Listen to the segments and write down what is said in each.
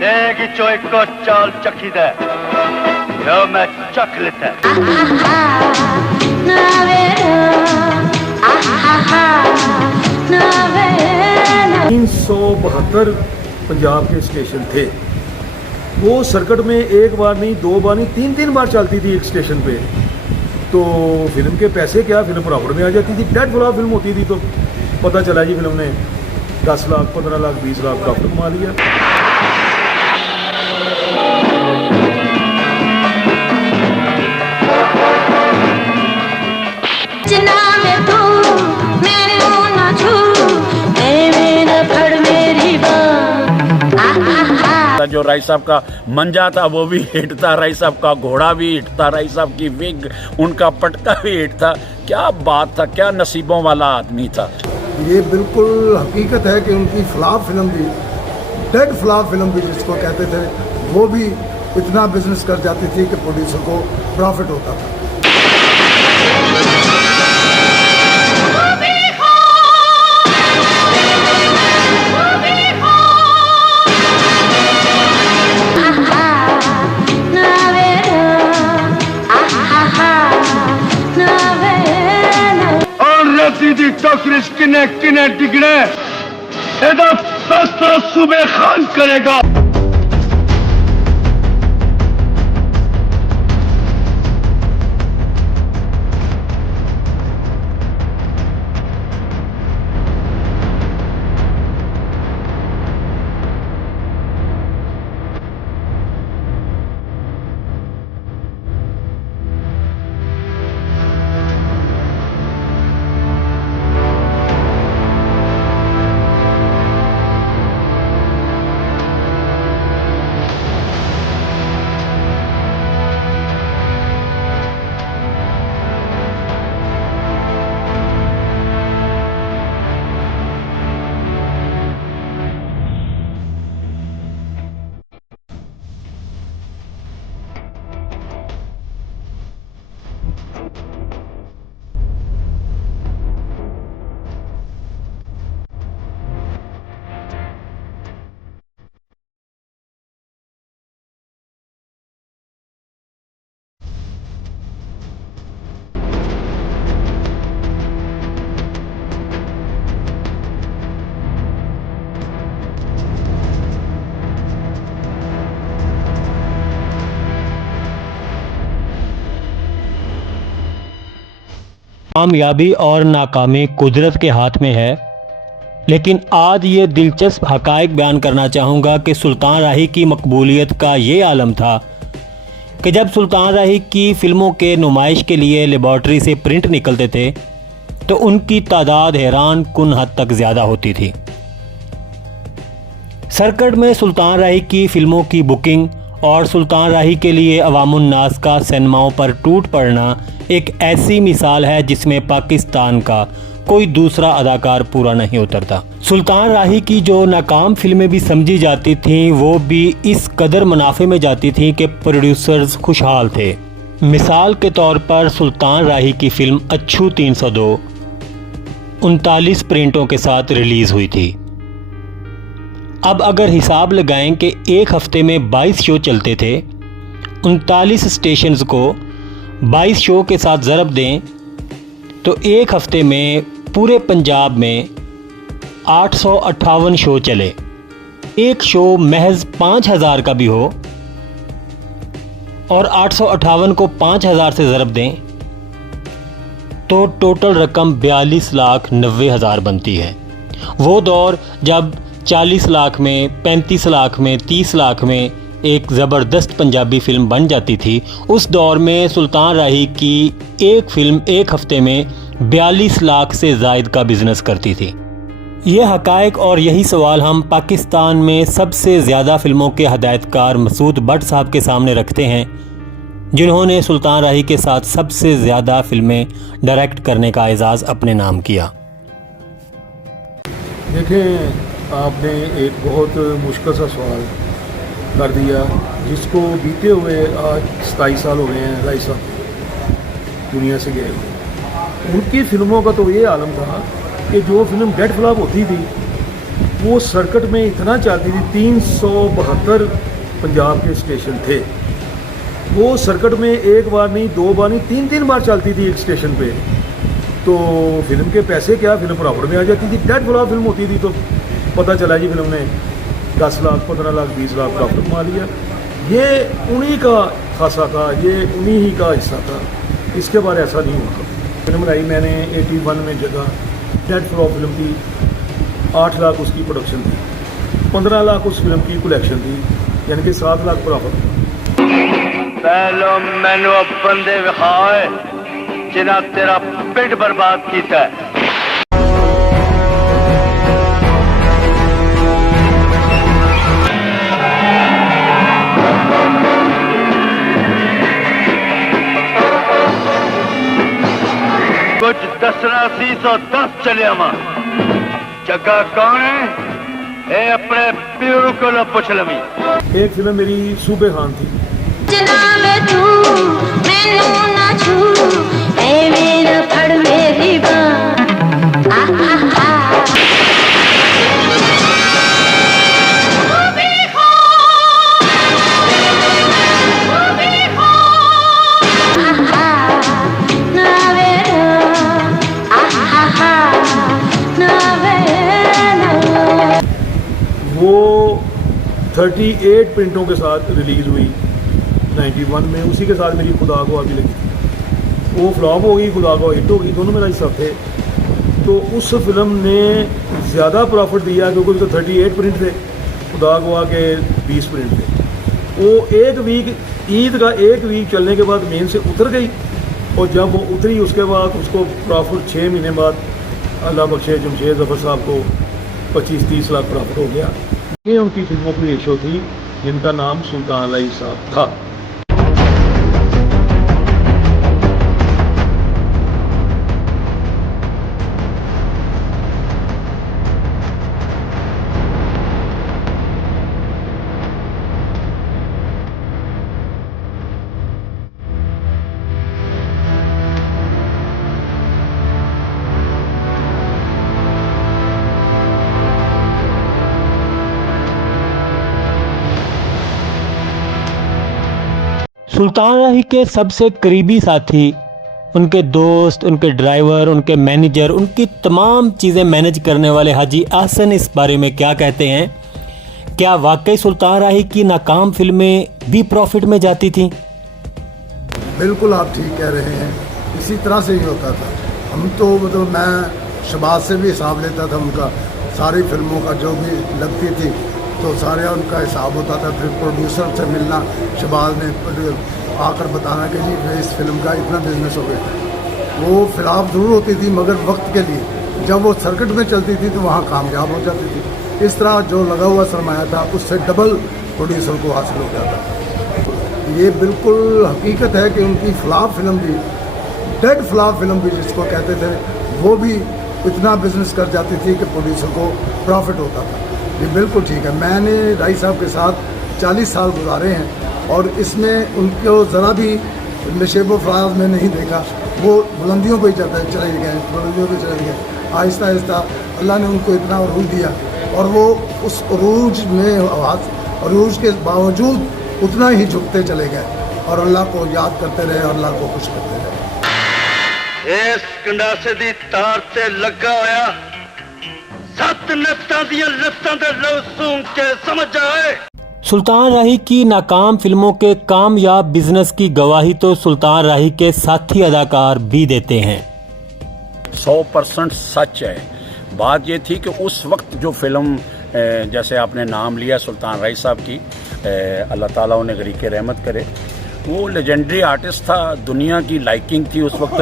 देगी चोई को चाल चखी दे यो मैं चख लेता 372 पंजाब के स्टेशन थे। वो सर्किट में एक बार नहीं, दो बार नहीं, तीन बार चलती थी एक स्टेशन पे। तो फिल्म के पैसे क्या, फिल्म प्रॉफिट में आ जाती थी। डेढ़ फ्लॉप फिल्म होती थी तो पता चला जी फिल्म ने 10 लाख 15 लाख 20 लाख प्रॉफिट कमा लिया। जो राय साहब का मंजा था वो भी हिट था, राय साहब का घोड़ा भी हिट था, राय साहब की विग, उनका पटका भी हिट था। क्या बात था, क्या नसीबों वाला आदमी था। ये बिल्कुल हकीकत है कि उनकी फ्लॉप फिल्म भी, डेड फ्लॉप फिल्म भी जिसको कहते थे, वो भी इतना बिजनेस कर जाती थी कि प्रोड्यूसर को प्रॉफिट होता था। दीदी टोकरिस किने किने डिगड़े एदा फैसला सूबे खान करेगा। कामयाबी और नाकामी कुदरत के हाथ में है, लेकिन आज ये दिलचस्प हक़ाइक़ बयान करना चाहूँगा कि सुल्तान राही की मकबूलियत का ये आलम था कि जब सुल्तान राही की फ़िल्मों के नुमाइश के लिए लेबॉर्ट्री से प्रिंट निकलते थे तो उनकी तादाद हैरान कुन हद तक ज़्यादा होती थी। सर्किट में सुल्तान राही की फ़िल्मों की बुकिंग और सुल्तान राही के लिए अवामुन्नास का सिनेमाओं पर टूट पड़ना एक ऐसी मिसाल है जिसमें पाकिस्तान का कोई दूसरा अदाकार पूरा नहीं उतरता। सुल्तान राही की जो नाकाम फिल्में भी समझी जाती थीं वो भी इस कदर मुनाफे में जाती थीं कि प्रोड्यूसर्स खुशहाल थे। मिसाल के तौर पर सुल्तान राही की फ़िल्म अच्छू 302 39 प्रिंटों के साथ रिलीज़ हुई थी। अब अगर हिसाब लगाएं कि एक हफ्ते में 22 शो चलते थे, 39 स्टेशंस को 22 शो के साथ ज़रब दें तो एक हफ्ते में पूरे पंजाब में 858 शो चले। एक शो महज 5000 का भी हो और 858 को 5000 से ज़रब दें तो टोटल रकम 42,90,000 बनती है। वो दौर जब 40 लाख में, 35 लाख में, 30 लाख में एक ज़बरदस्त पंजाबी फ़िल्म बन जाती थी, उस दौर में सुल्तान राही की एक फ़िल्म एक हफ़्ते में 42 लाख से ज़ायद का बिज़नेस करती थी। ये हक़ाइक़ और यही सवाल हम पाकिस्तान में सबसे ज़्यादा फ़िल्मों के हदायतकार मसूद भट्ट साहब के सामने रखते हैं, जिन्होंने सुल्तान राही के साथ सबसे ज़्यादा फ़िल्में डायरेक्ट करने का एजाज़ अपने नाम किया। देखें, आपने एक बहुत मुश्किल सा सवाल कर दिया जिसको बीते हुए आज 27 साल हो गए हैं राय साहब दुनिया से गए हुए। उनकी फ़िल्मों का तो ये आलम था कि जो फिल्म डेड फ्लॉप होती थी वो सर्किट में इतना चलती थी, 372 पंजाब के स्टेशन थे। वो सर्किट में एक बार नहीं, दो बार नहीं, तीन तीन बार चलती थी एक स्टेशन पे। तो फिल्म के पैसे क्या, फिल्म प्रॉफिट में आ जाती थी। डेढ़ फ्लॉप फिल्म होती थी तो पता चला जी फिल्म ने 10 लाख 15 लाख 20 लाख प्रॉफिट कमा लिया। ये उन्हीं का खासा था, ये उन्हीं ही का हिस्सा था। इसके बाद ऐसा नहीं हुआ। फिल्म लाई मैंने 81 में जगह, डेढ़ फ्लॉप फिल्म थी, 8 लाख उसकी प्रोडक्शन थी, 15 लाख उस फिल्म की कलेक्शन थी, यानी कि 7 लाख प्रॉफिट। पहलो मैनू बंदे विखाए जिन्हें तेरा पिंड बर्बाद किया है। कुछ दसना सी 110 चलिया वा जगह कौन है, ये अपने प्यो को पुछ लवी। एक फिल्म मेरी सूबे खान थी। जनाब तू मैनू ना छू, ऐ मेरा फड़ मेरी बांह, आहा वो 38 प्रिंटों के साथ रिलीज़ हुई 91 में। उसी के साथ मेरी खुदा को अभी लगी थी। वो फ्लॉप हो गई, खुदा को हिट हो गई, दोनों मेरा हिस्सा थे। तो उस फिल्म ने ज़्यादा प्रॉफिट दिया क्योंकि उसके 38 प्रिंट थे, खुदा को आके 20 प्रिंट थे। वो एक वीक, ईद का एक वीक चलने के बाद मेन से उतर गई, और जब वो उतरी उसके बाद उसको प्रॉफिट 6 महीने बाद अल्लाह बख्शे जमशेद जफर साहब को 25-30 लाख प्रॉफिट हो गया। ये उनकी फिल्मों की रेशो थी जिनका नाम सुल्तान अली साहब था। सुल्तान राही के सबसे करीबी साथी, उनके दोस्त, उनके ड्राइवर, उनके मैनेजर, उनकी तमाम चीज़ें मैनेज करने वाले हाजी आसन इस बारे में क्या कहते हैं? क्या वाकई सुल्तान राही की नाकाम फिल्में भी प्रॉफिट में जाती थीं? बिल्कुल आप ठीक कह रहे हैं, इसी तरह से ही होता था। हम तो मतलब मैं शहबाज से भी हिसाब लेता था उनका, सारी फिल्मों का जो भी लगती थी तो सारे उनका हिसाब होता था। फिर प्रोड्यूसर से मिलना, शहबाज ने आकर बताना कि जी इस फिल्म का इतना बिजनेस हो गया। वो फिलहाल ज़रूर होती थी मगर वक्त के लिए, जब वो सर्किट में चलती थी तो वहाँ कामयाब हो जाती थी। इस तरह जो लगा हुआ सरमाया था उससे डबल प्रोड्यूसर को हासिल हो जाता। ये बिल्कुल हकीकत है कि उनकी फ्लॉप फिल्म भी, डेड फ्लॉप फिल्म भी जिसको कहते थे, वो भी इतना बिजनेस कर जाती थी कि प्रोड्यूसर को प्रॉफिट होता था। ये बिल्कुल ठीक है। मैंने राही साहब के साथ 40 साल गुजारे हैं और इसमें उनको ज़रा भी नशेबो फराज में नहीं देखा। वो बुलंदियों पर ही चले गए, बुलंदियों पर चले गए। आहिस्ता आहिस्ता अल्लाह ने उनको इतना अरूज दिया और वो उस अरूज में अरूज के बावजूद उतना ही झुकते चले गए और अल्लाह को याद करते रहे और अल्लाह को खुश करते रहे। इस कंडासे दी तार ते लगा होया 7 नत्तां दियां लत्तां ते लो सूंघ के समझ आए। सुल्तान राही की नाकाम फिल्मों के कामयाब बिजनेस की गवाही तो सुल्तान राही के साथी अदाकार भी देते हैं। 100% सच है। बात ये थी कि उस वक्त जो फिल्म, जैसे आपने नाम लिया सुल्तान राही साहब की, अल्लाह ताला उन्हें गरीक़े रहमत करे, वो लेजेंडरी आर्टिस्ट था, दुनिया की लाइकिंग थी उस वक्त।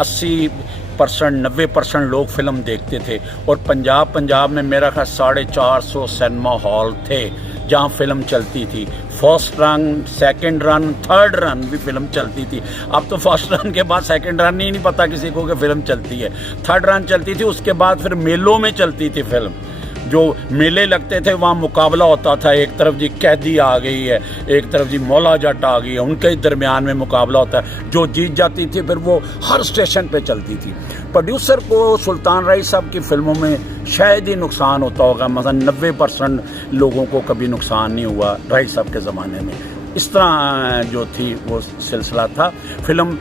80% 90% लोग फिल्म देखते थे और पंजाब में मेरा ख्याल 450 सिनेमा हॉल थे जहाँ फिल्म चलती थी। First run, second run, third run भी फिल्म चलती थी। अब तो फर्स्ट रन के बाद सेकंड रन ही नहीं पता किसी को कि फिल्म चलती है। थर्ड रन चलती थी, उसके बाद फिर मेलों में चलती थी फिल्म। जो मेले लगते थे वहाँ मुकाबला होता था, एक तरफ जी कैदी आ गई है, एक तरफ जी मौला जट आ गई है, उनके दरमियान में मुकाबला होता है, जो जीत जाती थी फिर वो हर स्टेशन पे चलती थी। प्रोड्यूसर को सुल्तान रईस साहब की फिल्मों में शायद ही नुकसान होता होगा, मतलब 90% लोगों को कभी नुकसान नहीं हुआ रईस साहब के ज़माने में। इस तरह जो थी वो सिलसिला था। फिल्म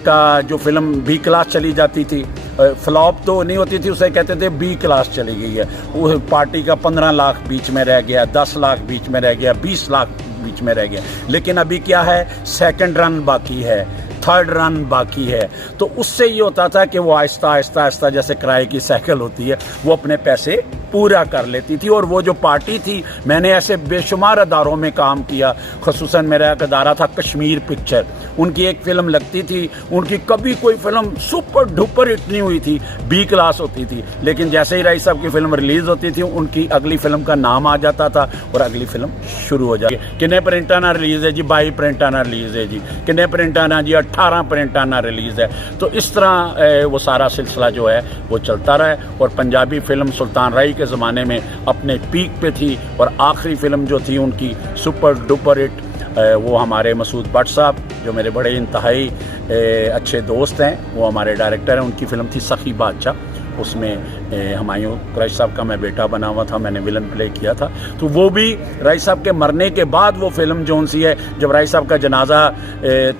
का जो फिल्म बी क्लास चली जाती थी, फ्लॉप तो नहीं होती थी, उसे कहते थे बी क्लास चली गई है। वो पार्टी का 15 लाख बीच में रह गया, 10 लाख बीच में रह गया, 20 लाख बीच में रह गया। लेकिन अभी क्या है, सेकंड रन बाकी है, थर्ड रन बाकी है। तो उससे ये होता था कि वो आहिस्ता आहिस्ता आहिस्ता जैसे किराए की साइकिल होती है, वो अपने पैसे पूरा कर लेती थी। और वो जो पार्टी थी, मैंने ऐसे बेशुमार अदारों में काम किया, खुसूसन मेरा एक अदारा था कश्मीर पिक्चर, उनकी एक फिल्म लगती थी, उनकी कभी कोई फिल्म सुपर डुपर हिट नहीं हुई थी, बी क्लास होती थी। लेकिन जैसे ही रईस साहब की फिल्म रिलीज होती थी, उनकी अगली फिल्म का नाम आ जाता था और अगली फिल्म शुरू हो जाती। किन्ने प्रिंटा ना रिलीज है जी, 22 प्रिंटा ना रिलीज है जी, किन्ने प्रिंटा ना जी, 18 प्रिंटा ना रिलीज है। तो इस तरह वो सारा सिलसिला जो है वो चलता रहा है। और पंजाबी फिल्म सुल्तान राही के ज़माने में अपने पीक पे थी, और आखिरी फिल्म जो थी उनकी सुपर डुपर हिट, वो हमारे मसूद भट्ट साहब जो मेरे बड़े इंतहाई अच्छे दोस्त हैं, वो हमारे डायरेक्टर हैं, उनकी फिल्म थी सखी बादशाह। उसमें हुमायूं कुरैशी साहब का मैं बेटा बना हुआ था, मैंने विलन प्ले किया था। तो वो भी रईस साहब के मरने के बाद वो फिल्म जो सी है, जब रईस साहब का जनाजा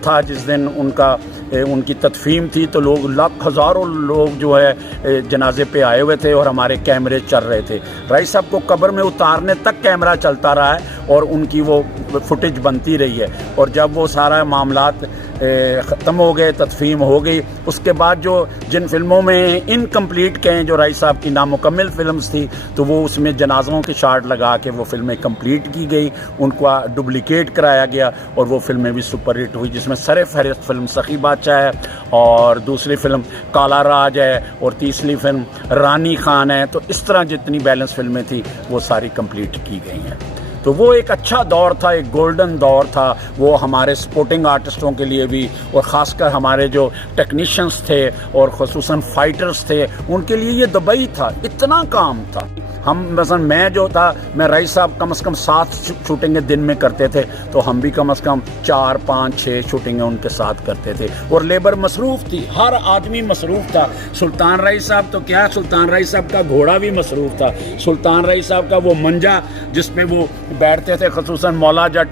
था, जिस दिन उनकी तदफीन थी, तो लोग हज़ारों लोग जो है जनाजे पे आए हुए थे और हमारे कैमरे चल रहे थे। रईस साहब को कब्र में उतारने तक कैमरा चलता रहा है और उनकी वो फुटेज बनती रही है। और जब वो सारा मामलात ख़त्म हो गए, तदफीन हो गई, उसके बाद जो जिन फिल्मों में इनकम्प्लीट कहें, जो रईस साहब की नामुकम्मल फिल्म्स थी, तो वो उसमें जनाज़ों के शार्ट लगा के वो फिल्में कंप्लीट की गई, उनका डुप्लिकेट कराया गया और वो फिल्में भी सुपर हिट हुई, जिसमें सरे फहरिस्त फिल्म सखी बादशाह है, और दूसरी फिल्म काला राज है, और तीसरी फिल्म रानी खान है। तो इस तरह जितनी बैलेंस फिल्में थी वो सारी कंप्लीट की गई हैं। तो वो एक अच्छा दौर था, एक गोल्डन दौर था वो हमारे सपोर्टिंग आर्टिस्टों के लिए भी, और ख़ासकर हमारे जो टेक्नीशियंस थे और ख़ुसूसन फाइटर्स थे, उनके लिए ये दुबई था, इतना काम था। हम मसलन मैं जो था, मैं रईस साहब कम से कम 7 शूटिंगें दिन में करते थे, तो हम भी कम से कम 4, 5, 6 शूटिंगें उनके साथ करते थे। और लेबर मसरूफ़ थी, हर आदमी मसरूफ़ था। सुल्तान रईस साहब तो क्या, सुल्तान रईस साहब का घोड़ा भी मसरूफ़ था, सुल्तान रईस साहब का वो मंजा जिसमें वो बैठते थे, खसूसन मौला जट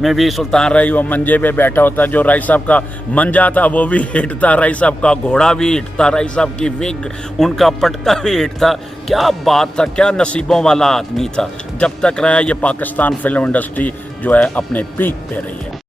में भी सुल्तान रही वो मंजे पे बैठा होता। जो रईस साहब का मंजा था वो भी हिट था, रईस साहब का घोड़ा भी हिट था, रईस साहब की विग, उनका पटका भी हिट था। क्या बात था, क्या नसीबों वाला आदमी था। जब तक रहा ये पाकिस्तान फिल्म इंडस्ट्री जो है अपने पीक पे रही है।